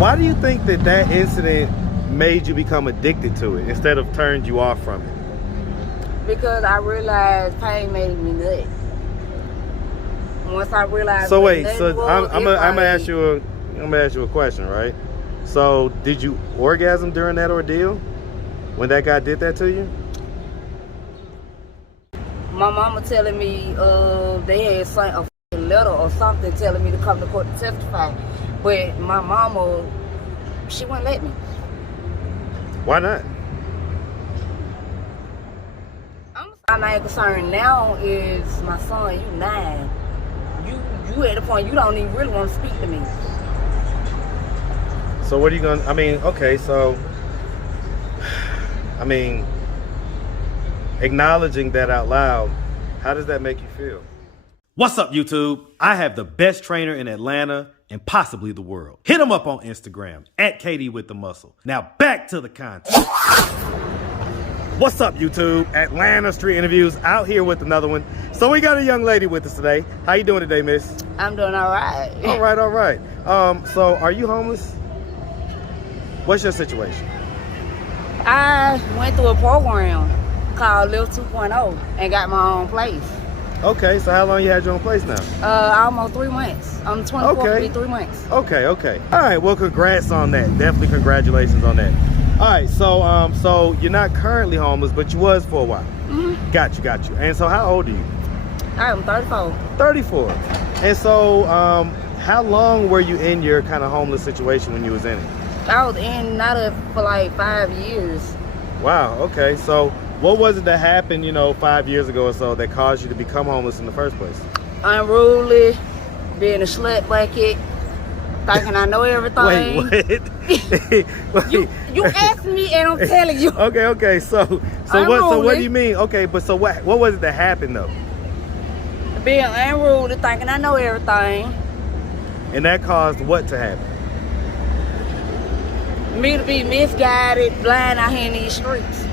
Why do you think that that incident made you become addicted to it instead of turned you off from it? Because I realized pain made me nut. Once I realized. So wait, so I'm gonna ask you a question, right? So did you orgasm during that ordeal when that guy did that to you? My mama telling me they had sent a letter or something telling me to come to court to testify, but my mama, she wouldn't let me. Why not? My main concern now is my son. You 9. You at the point you don't even really want to speak to me. So what are you gonna? I mean, okay, so I mean, acknowledging that out loud, how does that make you feel? What's up, YouTube? I have the best trainer in Atlanta and possibly the world. Hit him up on Instagram at Katie with the Muscle. Now back to the content. What's up, YouTube? Atlanta Street Interviews out here with another one. So we got a young lady with us today. How you doing today, miss? I'm doing all right. All right. So are you homeless? What's your situation? I went through a program called Live 2.0 and got my own place. Okay, so how long you had your own place now? Almost 3 months. I'm 24, Okay. 3 months. Okay. All right, well, congrats on that. Definitely congratulations on that. All right, so you're not currently homeless, but you was for a while. Mm-hmm. Got you. And so how old are you? I'm 34. 34. And so how long were you in your kind of homeless situation when you was in it? I was in not for like 5 years. Wow, okay. So what was it that happened, 5 years ago or so that caused you to become homeless in the first place? Unruly, being a slut bucket, thinking I know everything. Wait, what? You asked me and I'm telling you. Okay. So what do you mean? Okay, but so what was it that happened though? Being unruly, thinking I know everything. And that caused what to happen? Me to be misguided, blind out here in these streets.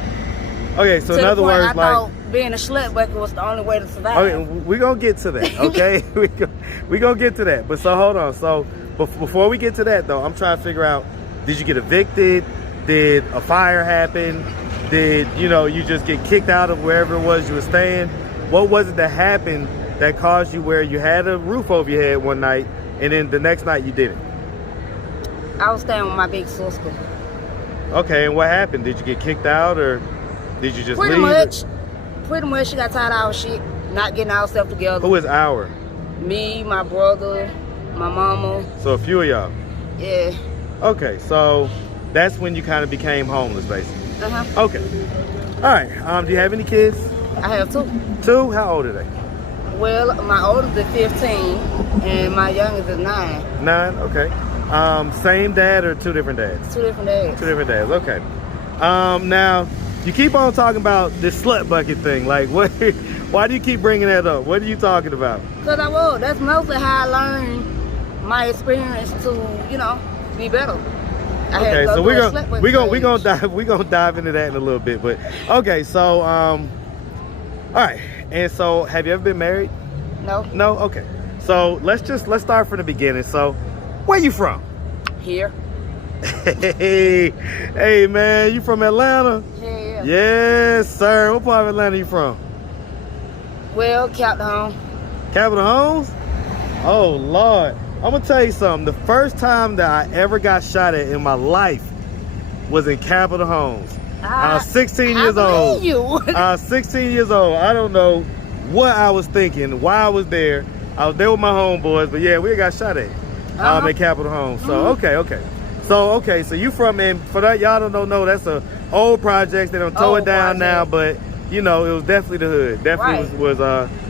Okay, so in other words, I thought being a slut bucket was the only way to survive. Okay, we're gonna get to that, okay? we're gonna get to that. But so hold on. So before we get to that though, I'm trying to figure out, did you get evicted? Did a fire happen? Did you just get kicked out of wherever it was you were staying? What was it that happened that caused you where you had a roof over your head one night and then the next night you didn't? I was staying with my big sister. Okay, and what happened? Did you get kicked out or did you just leave? Pretty much she got tired of our shit, not getting ourselves together. Who is our? Me, my brother, my mama. So a few of y'all? Yeah. Okay, so that's when you kind of became homeless, basically. Uh-huh. Okay. All right, do you have any kids? I have 2. 2? How old are they? Well, my oldest is 15 and my youngest is 9. 9, okay. Same dad or 2 different dads? 2 different dads. 2 different dads, okay. Now, you keep on talking about this slut bucket thing. Like, why do you keep bringing that up? What are you talking about? Because I will. That's mostly how I learned my experience to, be better. Okay, so we're gonna dive into that in a little bit. But okay, so all right. And so, have you ever been married? No. No? Okay. So let's start from the beginning. So where you from? Here. Hey man, you from Atlanta? Yeah. Yes, sir. What part of Atlanta you from? Well, Capitol Home. Capitol Homes? Oh Lord. I'm gonna tell you something. The first time that I ever got shot at in my life was in Capitol Homes. I was 16 years old. I was 16 years old. I don't know what I was thinking, why I was there. I was there with my homeboys, but yeah, we got shot at at Capitol Homes. So okay. So you from, and for that y'all don't know, that's a old project. They don't tow it down now, but it was definitely the hood. Definitely was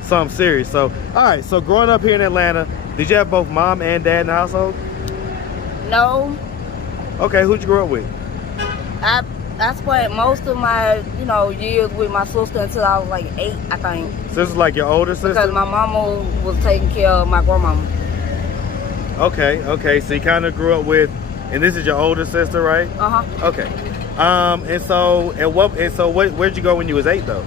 something serious. So all right. So growing up here in Atlanta, did you have both mom and dad in the household? No. Okay. Who'd you grow up with? I spent most of my, years with my sister until I was like 8, I think. So this is like your older sister? Because my mama was taking care of my grandmama. Okay. So you kind of grew up with, and this is your older sister, right? Uh-huh. Okay. Where'd you go when you was 8 though?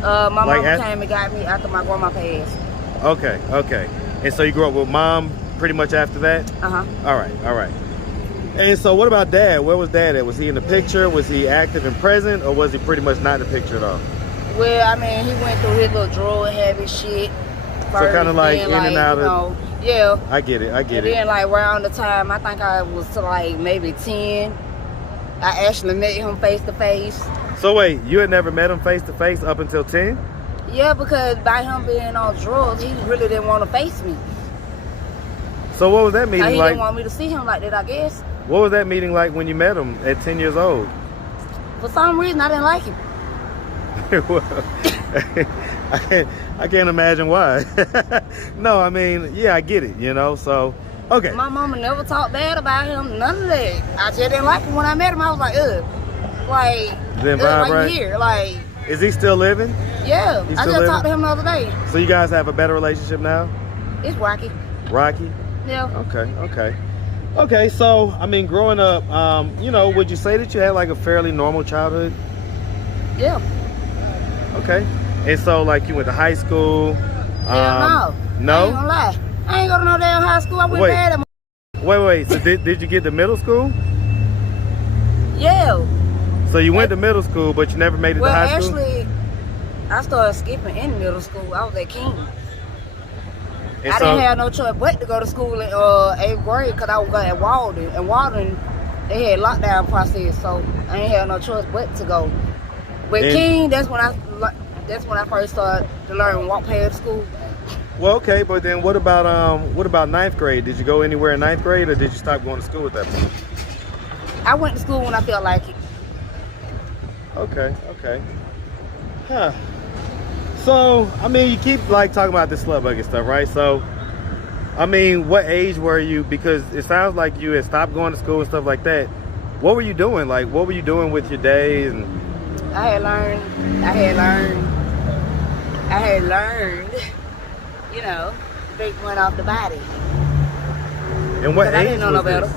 My mama came and got me after my grandma passed. Okay. And so you grew up with mom pretty much after that? Uh-huh. All right. And so what about dad? Where was dad at? Was he in the picture? Was he active and present, or was he pretty much not in the picture at all? Well, I mean, he went through his little drug habit shit. So kind of like in and out of. Yeah. I get it. And then like around the time, I think I was to like maybe 10, I actually met him face to face. So wait, you had never met him face to face up until 10? Yeah, because by him being on drugs, he really didn't want to face me. So what was that meeting he like? Didn't want me to see him like that, I guess. What was that meeting like when you met him at 10 years old? For some reason, I didn't like him. Well, I can't imagine why. No, I mean, yeah, I get it, you know, so, okay. My mama never talked bad about him, none of that. I just didn't like him when I met him. I was like, ugh. Like, right? Here, like. Is he still living? Yeah, I just talked to him the other day. So you guys have a better relationship now? It's rocky. Rocky? Yeah. Okay, so, I mean, growing up, you know, would you say that you had like a fairly normal childhood? Yeah. Okay. And so, like, you went to high school? Hell no. No? I ain't gonna lie. I ain't go to no damn high school. I went bad at Wait. So did you get to middle school? Yeah. So you went to middle school, but you never made it to high school? Well, actually, I started skipping in middle school. I was at King. I didn't have no choice but to go to school in 8th grade because I was at Walden. And Walden, they had lockdown process, so I ain't have no choice but to go. But King, that's when I first started to learn walk past school. Well, okay, but then what about 9th grade? Did you go anywhere in 9th grade, or did you stop going to school at that point? I went to school when I felt like it. Okay. Huh. So, I mean, you keep like talking about this slut bucket stuff, right? So, I mean, what age were you? Because it sounds like you had stopped going to school and stuff like that. What were you doing? Like, what were you doing with your days? And I had learned, you know, big one off the body. And what age I didn't know no better.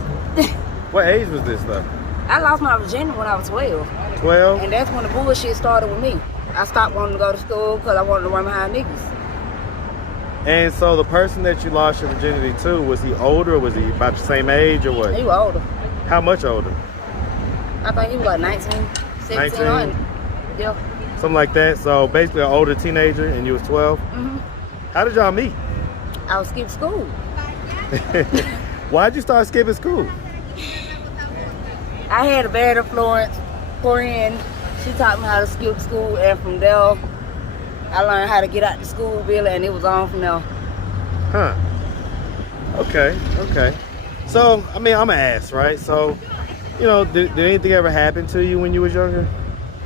What age was this though? I lost my virginity when I was 12. 12? And that's when the bullshit started with me. I stopped wanting to go to school because I wanted to run behind niggas. And so the person that you lost your virginity to, was he older, or was he about the same age, or what? He was older. How much older? I think he was like 19, 17, 19? Yeah. Something like that. So basically an older teenager, and you was 12? Mm-hmm. How did y'all meet? I was skipping school. Why'd you start skipping school? I had a bad influence friend. She taught me how to skip school, and from there, I learned how to get out the school building, and it was on from there. Huh. Okay. So, I mean, I'm an ass, right? So, you know, did anything ever happen to you when you was younger?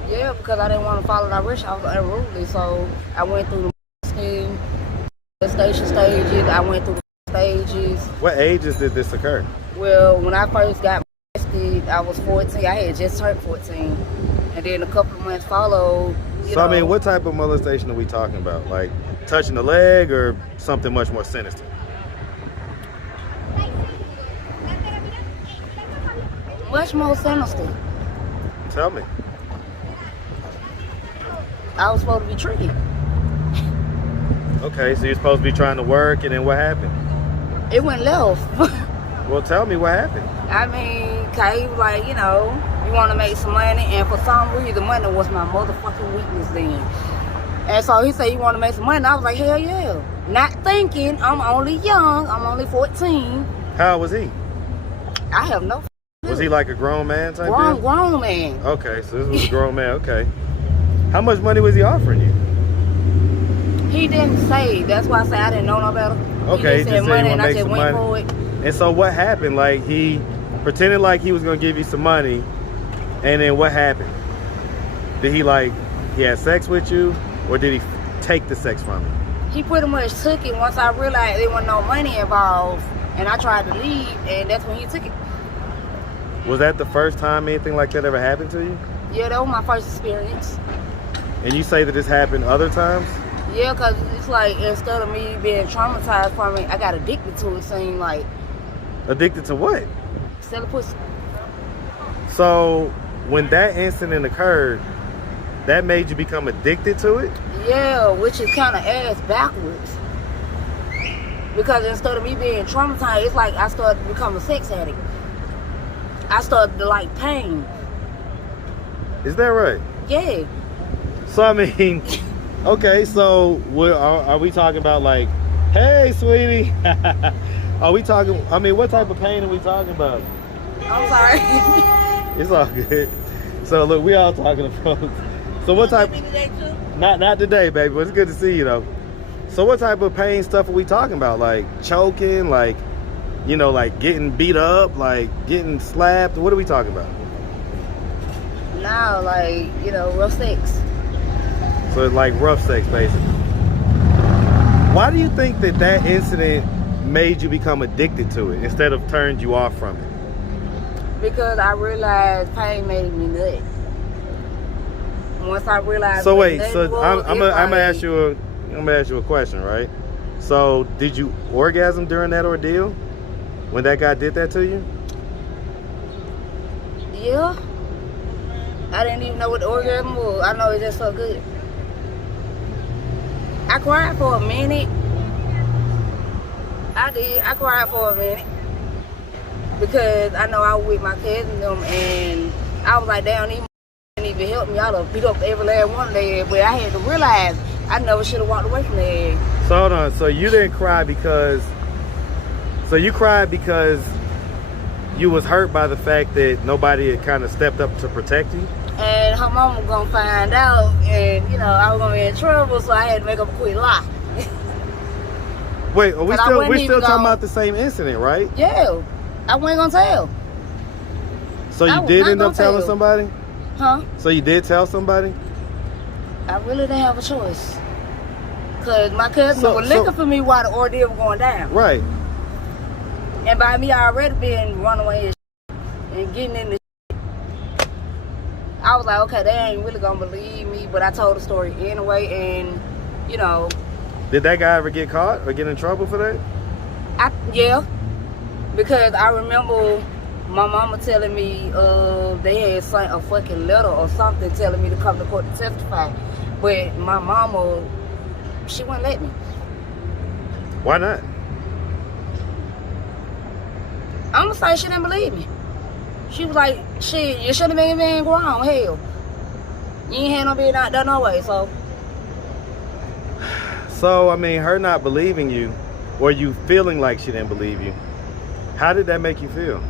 Yeah, because I didn't want to follow direction. I was unruly, so I went through the scheme, the stages. I went through the stages. What ages did this occur? Well, when I first got molested, I was 14. I had just turned 14. And then a couple of months followed. So, I mean, what type of molestation are we talking about? Like touching the leg or something much more sinister? Much more sinister. Tell me. I was supposed to be tricky. Okay, so you're supposed to be trying to work, and then what happened? It went left. Well, tell me what happened. I mean, Kay was like, you know, you want to make some money, and for some reason, money was my motherfucking weakness then. And so he said, you want to make some money? I was like, hell yeah. Not thinking, I'm only young, I'm only 14. How old was he? I have no clue. Was he like a grown man type deal? Grown man. Okay, so this was a grown man, okay. How much money was he offering you? He didn't say. That's why I said I didn't know no better. Okay, he just said money, and I just went for it. And so what happened? Like, he pretended like he was going to give you some money, and then what happened? Did he had sex with you, or did he take the sex from you? He pretty much took it once I realized there wasn't no money involved, and I tried to leave, and that's when he took it. Was that the first time anything like that ever happened to you? Yeah, that was my first experience. And you say that this happened other times? Yeah, because it's like, instead of me being traumatized from it, I got addicted to it, seemed like. Addicted to what? Selling pussy. So, when that incident occurred, that made you become addicted to it? Yeah, which is kind of ass backwards. Because instead of me being traumatized, it's like I started to become a sex addict. I started to like pain. Is that right? Yeah. So I mean, okay, so are we talking about like, hey, sweetie? Are we talking, I mean, what type of pain are we talking about? I'm sorry. It's all good. So look, we all talking to folks. So what type? Today too? Not today, baby, but it's good to see you though. So what type of pain stuff are we talking about? Like choking, like, you know, like getting beat up, like getting slapped? What are we talking about? Now, like, you know, rough sex. So it's like rough sex, basically. Why do you think that incident made you become addicted to it instead of turned you off from it? Because I realized pain made me nut. Once I realized. So wait, so I'm gonna ask you a question, right? So did you orgasm during that ordeal when that guy did that to you? Yeah. I didn't even know what the orgasm was. I know it just so good. I cried for a minute. I did. I cried for a minute. Because I know I was with my cousin and them, and I was like, they don't even help me. I done beat up every last one of them. But I had to realize I never should have walked away from their. So hold on. So you didn't cry because... So you cried because you was hurt by the fact that nobody had kind of stepped up to protect you? And her mama was gonna find out, and you know I was gonna be in trouble, so I had to make up a quick lie. Wait, we still talking about the same incident, right? Yeah, I wasn't gonna tell. So you did end up telling somebody? Huh? So you did tell somebody? I really didn't have a choice, cause my cousin was looking for me while the ordeal was going down. Right. And by me, I already been running away and getting in the. I was like, okay, they ain't really gonna believe me, but I told the story anyway, and you know. Did that guy ever get caught or get in trouble for that? Yeah, because I remember my mama telling me they had sent a fucking letter or something telling me to come to court to testify, but my mama, she wouldn't let me. Why not? I'm gonna say she didn't believe me. She was like, shit, you should have been grown, hell. You ain't had no been out there no way, so. So, I mean, her not believing you, or you feeling like she didn't believe you, how did that make you feel?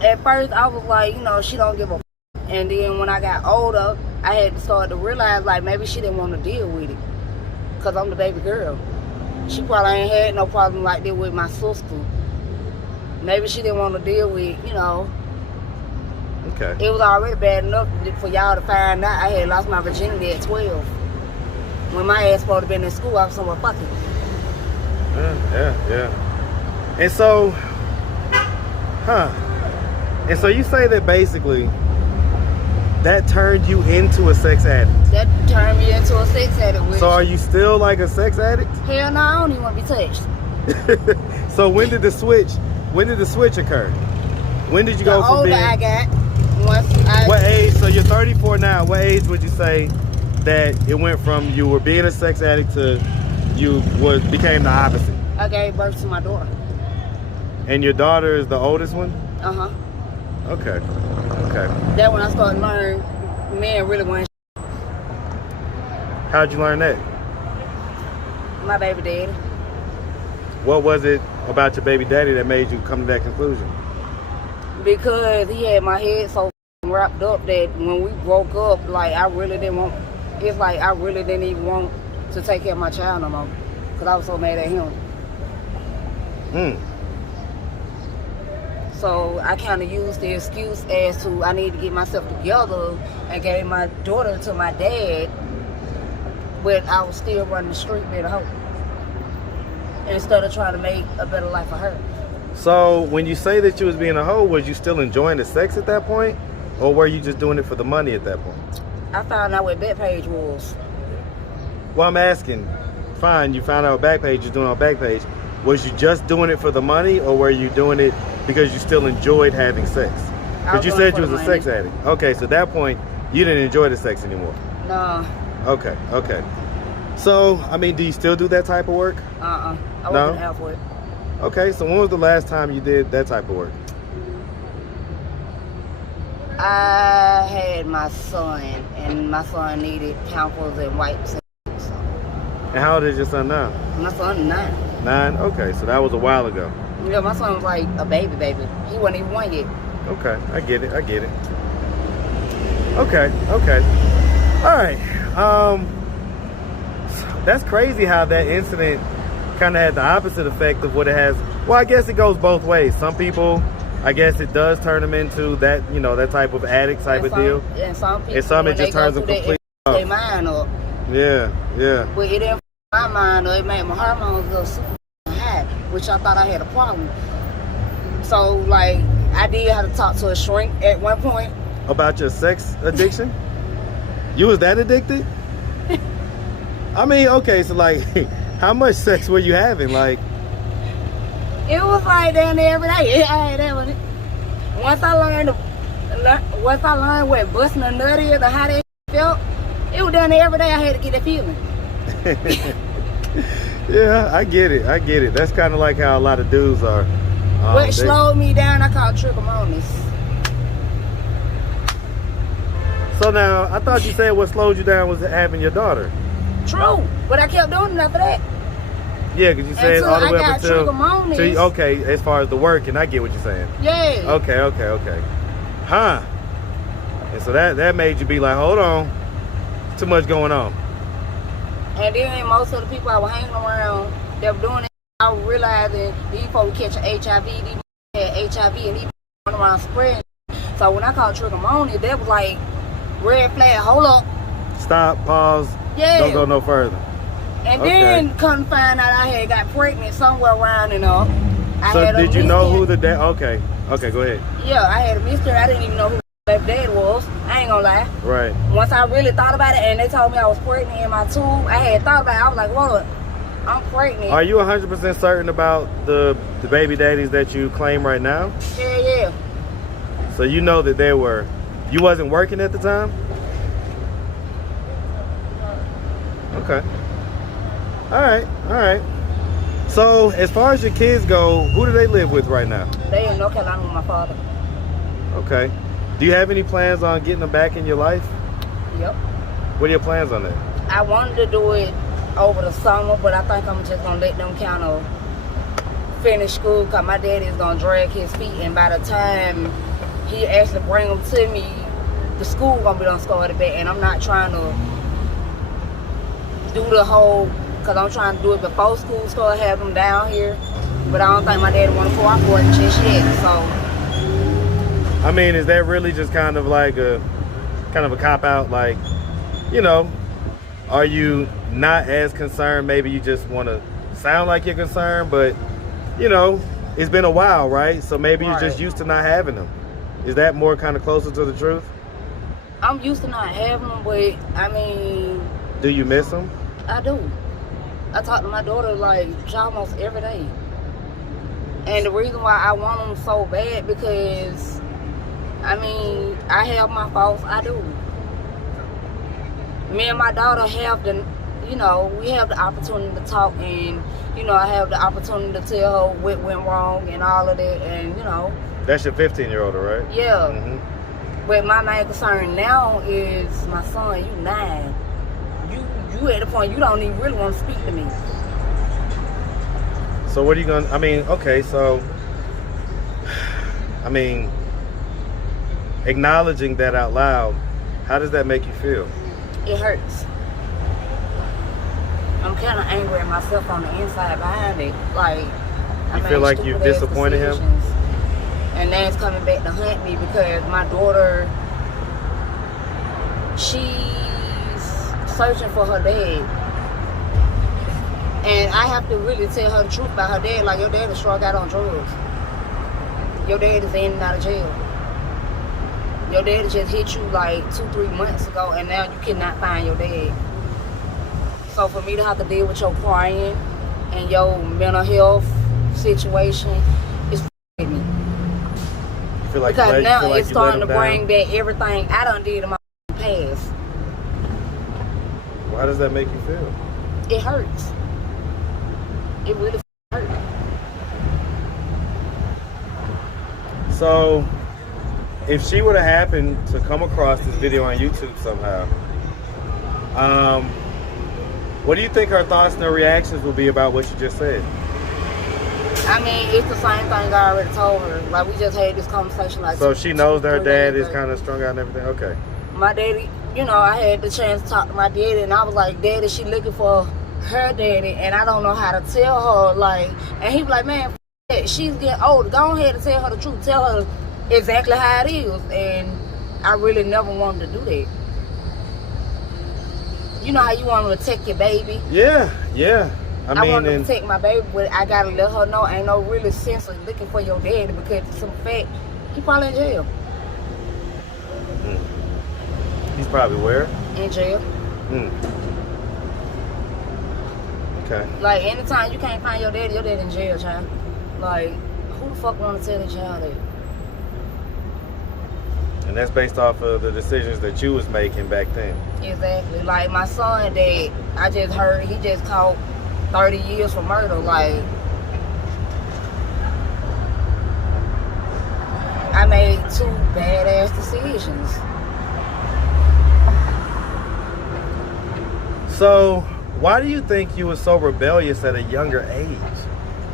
At first, I was like, you know, she don't give a f. And then when I got older, I had to start to realize, like, maybe she didn't want to deal with it. Because I'm the baby girl. She probably ain't had no problem like that with my sister. Maybe she didn't want to deal with, you know. Okay. It was already bad enough for y'all to find out I had lost my virginity at 12. When my ass supposed to been in school, I was somewhere fucking. Yeah. And so, and so you say that basically that turned you into a sex addict. That turned me into a sex addict. So are you still like a sex addict? Hell no, I don't even want to be touched. So when did the switch occur? When did you go from being... The older I got. What age? So you're 34 now. What age would you say that it went from you were being a sex addict to you became the opposite? I gave birth to my daughter. And your daughter is the oldest one? Uh-huh. Okay. That when I started learning men really want. How'd you learn that? My baby daddy. What was it about your baby daddy that made you come to that conclusion? Because he had my head so wrapped up that when we broke up, like I really didn't even want to take care of my child no more. Because I was so mad at him. So I kind of used the excuse as to I need to get myself together and gave my daughter to my dad, but I was still running the street being a hoe instead of trying to make a better life for her. So when you say that you was being a hoe, was you still enjoying the sex at that point? Or were you just doing it for the money at that point? I found out what Backpage was. Well, I'm asking, fine, you found out what Backpage was doing on Backpage. Was you just doing it for the money, or were you doing it because you still enjoyed having sex? Because you said you was a sex addict. Okay, so at that point, you didn't enjoy the sex anymore. No. Okay. So, I mean, do you still do that type of work? I wasn't out for it. Okay, so when was the last time you did that type of work? I had my son, and my son needed pampers and wipes. And how old is your son now? My son is 9. 9? Okay, so that was a while ago. Yeah, my son was like a baby. He wasn't even 1 yet. Okay, I get it. Okay. All right. That's crazy how that incident kind of had the opposite effect of what it has. Well, I guess it goes both ways. Some people, I guess it does turn them into that, that type of addict type of deal. And some people, and some it just turns them completely off. Their mind up. Yeah. But it didn't my mind up. It made my hormones go super high, which I thought I had a problem. So, like, I did have to talk to a shrink at one point. About your sex addiction? You was that addicted? I mean, okay, so like, how much sex were you having? Like, it was like down there every day. I had that one. Once I learned what busting a nut is, or how that felt, it was down there every day. I had to get that feeling. Yeah, I get it. That's kind of like how a lot of dudes are. What slowed me down, I call trichomonas. So now, I thought you said what slowed you down was having your daughter. True, but I kept doing it after that. Yeah, because you said all the way up until... Okay, as far as the work, and I get what you're saying. Yeah. Okay. Huh. And so that made you be like, hold on, too much going on. And then most of the people I was hanging around that were doing it, I was realizing these folks catching HIV, these had HIV, and these running around spreading. So when I called trichomonas, that was like red flag. Hold up. Stop. Pause. Yeah. Don't go no further. And then come find out I had got pregnant somewhere around and all. So did you know who the dad? Okay, go ahead. Yeah, I had a mystery. I didn't even know who the dad was. I ain't gonna lie. Right. Once I really thought about it, and they told me I was pregnant in my tube, I had thought about it. I was like, "Well, I'm pregnant." Are you 100% certain about the baby daddies that you claim right now? Yeah. So you know that they were. You wasn't working at the time? Okay. All right. So as far as your kids go, who do they live with right now? They in North Carolina with my father. Okay. Do you have any plans on getting them back in your life? Yep. What are your plans on that? I wanted to do it over the summer, but I think I'm just gonna let them kind of finish school, because my daddy is gonna drag his feet, and by the time he actually bring them to me, the school gonna be done started back, and I'm not trying to do the whole, because I'm trying to do it before school start, have them down here, but I don't think my daddy want to cooperate just yet. So I mean, is that really just kind of a cop out? Like, are you not as concerned? Maybe you just want to sound like you're concerned, but it's been a while, right? So maybe you're just used to not having them. Is that more kind of closer to the truth? I'm used to not having them, but I mean, do you miss them? I do. I talk to my daughter like almost every day, and the reason why I want them so bad, because I mean, I have my faults. I do. Me and my daughter have we have the opportunity to talk, and I have the opportunity to tell her what went wrong and all of that, and That's your 15-year-old, right? Yeah. Mm-hmm. But my main concern now is my son. You 9. You at the point you don't even really want to speak to me. So what are you gonna? I mean, okay, so acknowledging that out loud, how does that make you feel? It hurts. I'm kind of angry at myself on the inside behind it. Like, you feel like you've disappointed him? And now it's coming back to hunt me, because my daughter, she's searching for her dad. And I have to really tell her the truth about her dad. Like, your dad is struck out on drugs. Your dad is in and out of jail. Your dad just hit you like 2-3 months ago, and now you cannot find your dad. So for me to have to deal with your crying and your mental health situation, it's f***ing me. You feel like because now it's starting to bring back everything I done did in my past. Why does that make you feel? It hurts. It really hurts. So, if she would have happened to come across this video on YouTube somehow, what do you think her thoughts and her reactions will be about what you just said? I mean, it's the same thing I already told her. Like, we just had this conversation. Like, so she knows that her dad is kind of strung out and everything? Okay. My daddy, you know, I had the chance to talk to my daddy, and I was like, Daddy, she looking for her daddy, and I don't know how to tell her. Like, and he was like, man, that. She's getting older. Go ahead and tell her the truth. Tell her exactly how it is. And I really never wanted to do that. You know how you want to protect your baby? Yeah, yeah. I mean, want to protect my baby, but I gotta let her know ain't no really sense of looking for your daddy, because some fact he probably in jail. He's probably where? In jail. Okay. Like, anytime you can't find your daddy in jail, child. Like, who the fuck want to tell the child that? And that's based off of the decisions that you was making back then. Exactly. Like, my son that I just heard, he just caught 30 years for murder. Like, I made 2 badass decisions. So, why do you think you were so rebellious at a younger age?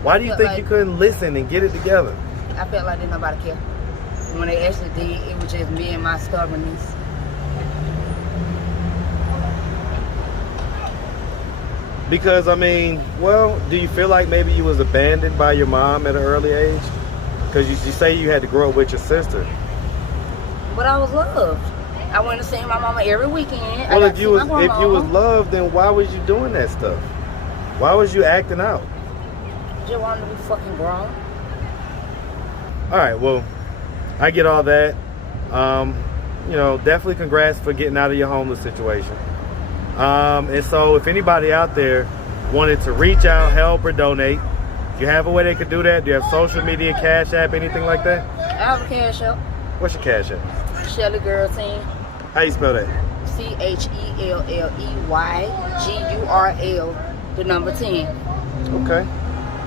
Why do you think you couldn't listen and get it together? I felt like didn't nobody care. When they actually did, it was just me and my stubbornness. Because, I mean, well, do you feel like maybe you was abandoned by your mom at an early age? Because you say you had to grow up with your sister. But I was loved. I went to see my mama every weekend. Well, if you was loved, then why was you doing that stuff? Why was you acting out? Just wanted to be fucking grown. All right, well, I get all that. You know, definitely congrats for getting out of your homeless situation. And so if anybody out there wanted to reach out, help, or donate, do you have a way they could do that? Do you have social media, Cash App, anything like that? I have a Cash App. What's your Cash App? Shelly Girl 10. How you spell that? CHELLEYGURL, the number 10. Okay.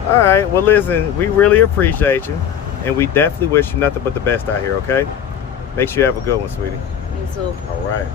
All right. Well, listen, we really appreciate you, and we definitely wish you nothing but the best out here, okay? Make sure you have a good one, sweetie. You too. All right.